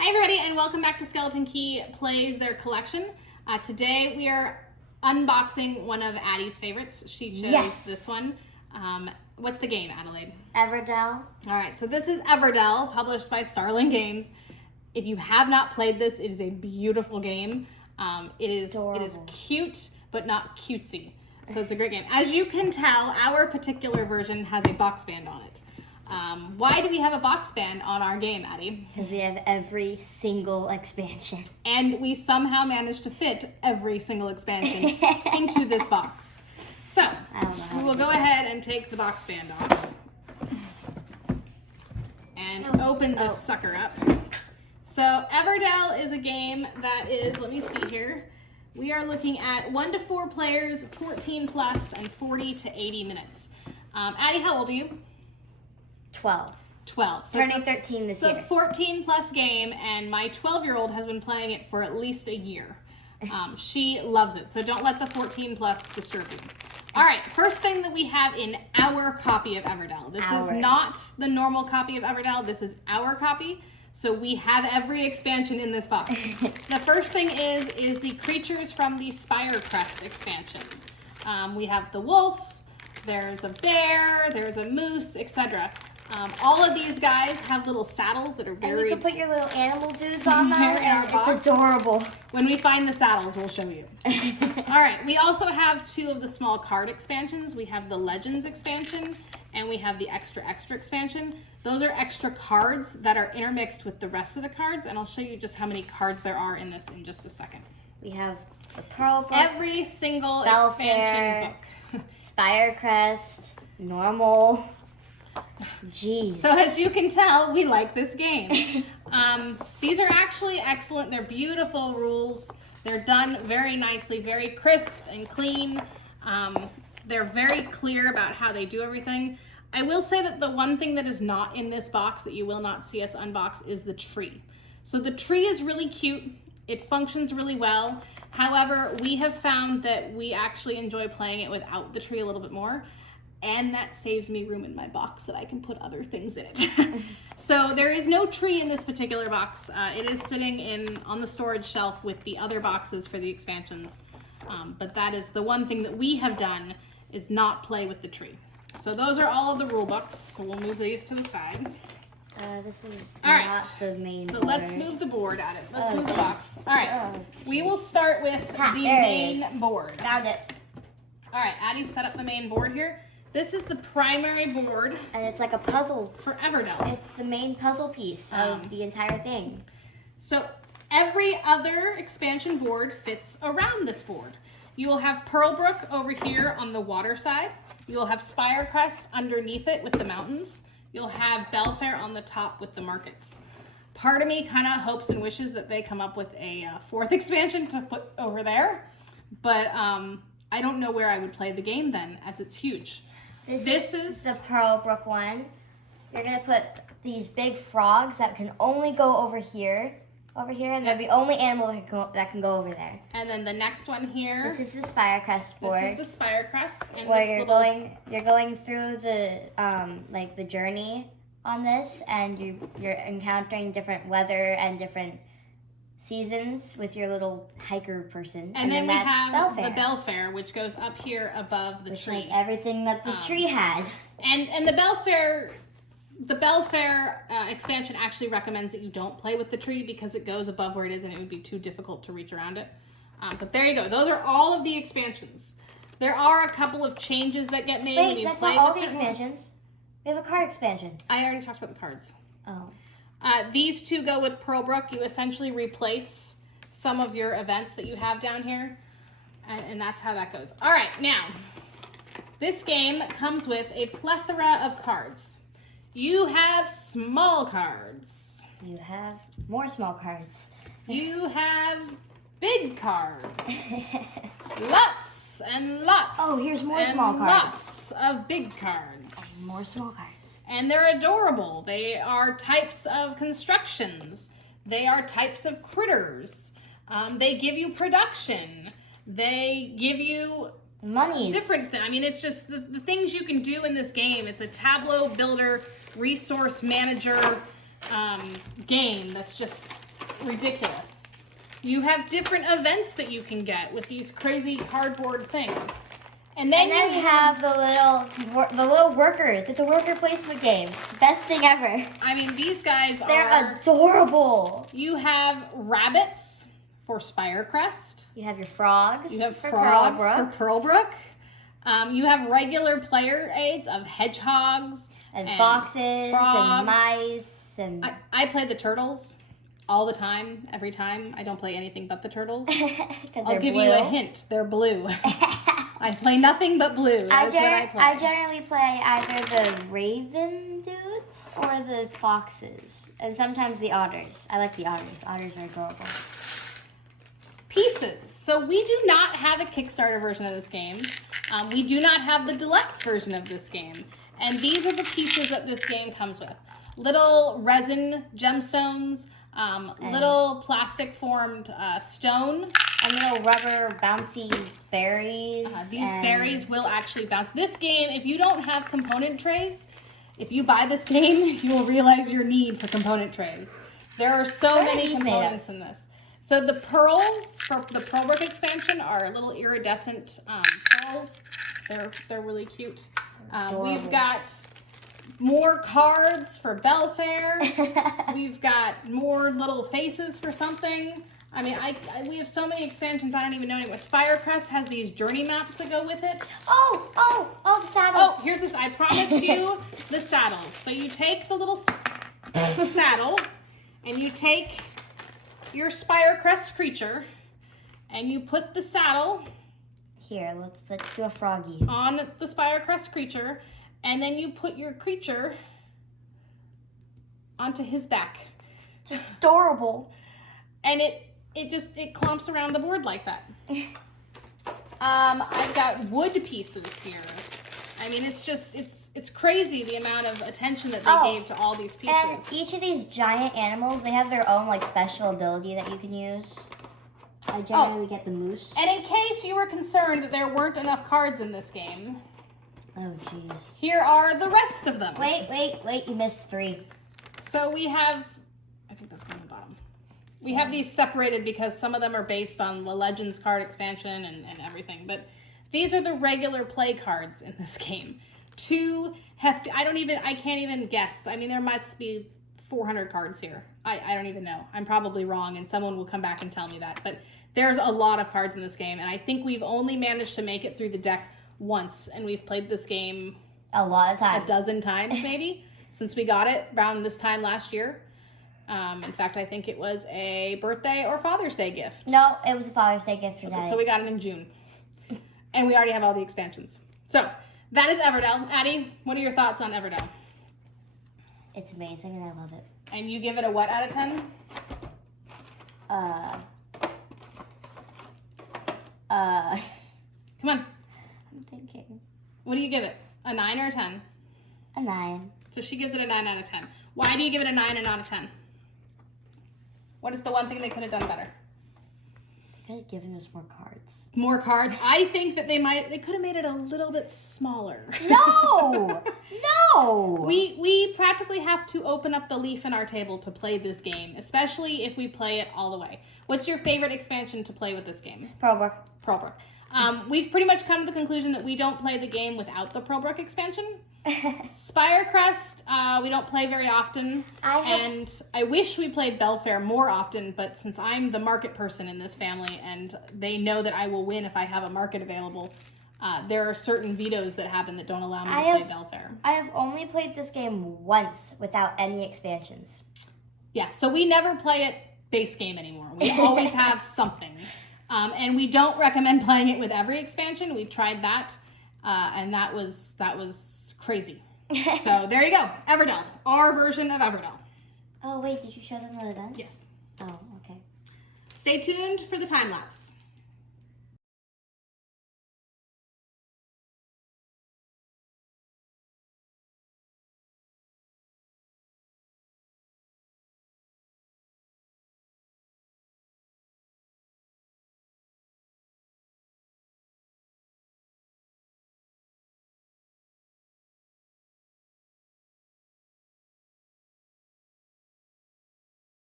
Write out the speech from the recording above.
Hi everybody, and welcome back to Skeleton Key Plays Their Collection. Today we are unboxing one of Addie's favorites. She chose this one. What's the game, Adelaide? Everdell. Alright, so this is Everdell, published by Starling Games. If you have not played this, it is a beautiful game. It is cute, but not cutesy. So it's a great game. As you can tell, our particular version has a box band on it. Why do we have a box band on our game, Addie? Because we have every single expansion. And we somehow managed to fit every single expansion into this box. So, we will go ahead and take the box band off. And open this sucker up. So, Everdell is a game that is, let me see here. We are looking at 1 to 4 players, 14 plus, and 40 to 80 minutes. Addie, how old are you? 12. 12. So turning 13 this year. It's a 14 plus game, and my 12-year-old has been playing it for at least a year. She loves it, so don't let the 14 plus disturb you. All right, first thing that we have in our copy of Everdell. This is not the normal copy of Everdell. This is our copy. So we have every expansion in this box. The first thing is the creatures from the Spire Crest expansion. We have the wolf, there's a bear, there's a moose, etc. All of these guys have little saddles that are very... And you can put your little animal dudes on them, and it's adorable. When we find the saddles, we'll show you. All right, we also have 2 of the small card expansions. We have the Legends expansion, and we have the Extra expansion. Those are extra cards that are intermixed with the rest of the cards, and I'll show you just how many cards there are in this in just a second. We have the Pearl book, every single expansion book. Spire Crest, normal... Jeez. So as you can tell, we like this game. These are actually excellent. They're beautiful rules. They're done very nicely, very crisp and clean. They're very clear about how they do everything. I will say that the one thing that is not in this box that you will not see us unbox is the tree. So the tree is really cute. It functions really well. However, we have found that we actually enjoy playing it without the tree a little bit more. And that saves me room in my box that I can put other things in it. So there is no tree in this particular box. It is sitting on the storage shelf with the other boxes for the expansions. But that is the one thing that we have done, is not play with the tree. So those are all of the rule books. So we'll move these to the side. This is not the main board. So let's move the board at it. Let's move the box. All right. We will start with the main board. Found it. All right, Addie set up the main board here. This is the primary board. And it's like a puzzle. For Everdell. It's the main puzzle piece of the entire thing. So every other expansion board fits around this board. You will have Pearlbrook over here on the water side. You will have Spire Crest underneath it with the mountains. You'll have Belfair on the top with the markets. Part of me kind of hopes and wishes that they come up with a 4th expansion to put over there. But I don't know where I would play the game then, as it's huge. This is the Pearlbrook one. You're gonna put these big frogs that can only go over here, and they're the only animal that can go over there. And then the next one here. This is the Spire Crest board. This is the Spire Crest, and where you're going through the like the journey on this, and you're encountering different weather and different seasons with your little hiker person. And then we have the Belfair, which goes up here above the tree. Which has everything that the tree had. And the Belfair expansion actually recommends that you don't play with the tree because it goes above where it is and it would be too difficult to reach around it. But there you go. Those are all of the expansions. There are a couple of changes that get made. Wait, that's not all the expansions. We have a card expansion. I already talked about the cards. Oh. These 2 go with Pearlbrook. You essentially replace some of your events that you have down here, and that's how that goes. All right, now, this game comes with a plethora of cards. You have small cards. You have more small cards. You have big cards. Lots and lots. Oh, here's more small cards. Lots of big cards. And more small cards. And they're adorable. They are types of constructions. They are types of critters. They give you production. They give you monies. Different things. I mean, it's just the things you can do in this game. It's a tableau builder, resource manager game that's just ridiculous. You have different events that you can get with these crazy cardboard things. And then you have the little workers. It's a worker placement game. Best thing ever. I mean, these guys They're adorable. You have rabbits for Spire Crest. You have your frogs. You have for frogs Pearlbrook. for Pearlbrook. You have regular player aids of hedgehogs. And foxes frogs. And mice. And I play the turtles all the time, every time. I don't play anything but the turtles. I'll give you a hint. They're blue. I play nothing but blue. That's what I play. I generally play either the raven dudes or the foxes. And sometimes the otters. I like the otters. Otters are adorable. Pieces. So we do not have a Kickstarter version of this game. We do not have the deluxe version of this game. And these are the pieces that this game comes with. Little resin gemstones, little plastic formed stone. And little rubber bouncy berries. These berries will actually bounce. This game, if you don't have component trays, if you buy this game, you will realize your need for component trays. There are so many components in this. So the pearls for the Pearlbrook expansion are little iridescent pearls. They're really cute. We've got more cards for Belfair. We've got more little faces for something. I mean, we have so many expansions I don't even know anymore. Spire Crest has these journey maps that go with it. Oh, the saddles. Oh, here's this. I promised you the saddles. So you take the little saddle and you take your Spire Crest creature and you put the saddle here. Let's do a froggy on the Spire Crest creature, and then you put your creature onto his back. It's adorable. And it clumps around the board like that. I've got wood pieces here. I mean, it's crazy the amount of attention that they gave to all these pieces. And each of these giant animals, they have their own special ability that you can use. I generally get the moose. And in case you were concerned that there weren't enough cards in this game, oh jeez, here are the rest of them. Wait! You missed 3. So we have, I think those go on the bottom. We have these separated because some of them are based on the Legends card expansion and everything. But these are the regular play cards in this game. 2 hefty, I can't even guess. I mean, there must be 400 cards here. I don't even know. I'm probably wrong and someone will come back and tell me that. But there's a lot of cards in this game. And I think we've only managed to make it through the deck once. And we've played this game a lot of times. A dozen times maybe since we got it around this time last year. In fact, I think it was a birthday or Father's Day gift. No, it was a Father's Day gift for Daddy. So we got it in June. And we already have all the expansions. So that is Everdell. Addie, what are your thoughts on Everdell? It's amazing and I love it. And you give it a what out of 10? Come on. I'm thinking. What do you give it? A 9 or a 10? A 9. So she gives it a 9 out of 10. Why do you give it a 9 and not a 10? What is the one thing they could have done better? They could have given us more cards. More cards? I think that they could have made it a little bit smaller. No! No! We practically have to open up the leaf in our table to play this game, especially if we play it all the way. What's your favorite expansion to play with this game? Pearlbrook. We've pretty much come to the conclusion that we don't play the game without the Pearlbrook expansion. Spire Crest, we don't play very often. And I wish we played Belfair more often, but since I'm the market person in this family and they know that I will win if I have a market available, there are certain vetoes that happen that don't allow me to play Belfair. I have only played this game once without any expansions. Yeah, so we never play it base game anymore. We always have something. And we don't recommend playing it with every expansion. We've tried that, and that was crazy. So there you go, Everdell, our version of Everdell. Oh wait, did you show them the events? Yes. Oh, okay. Stay tuned for the time lapse.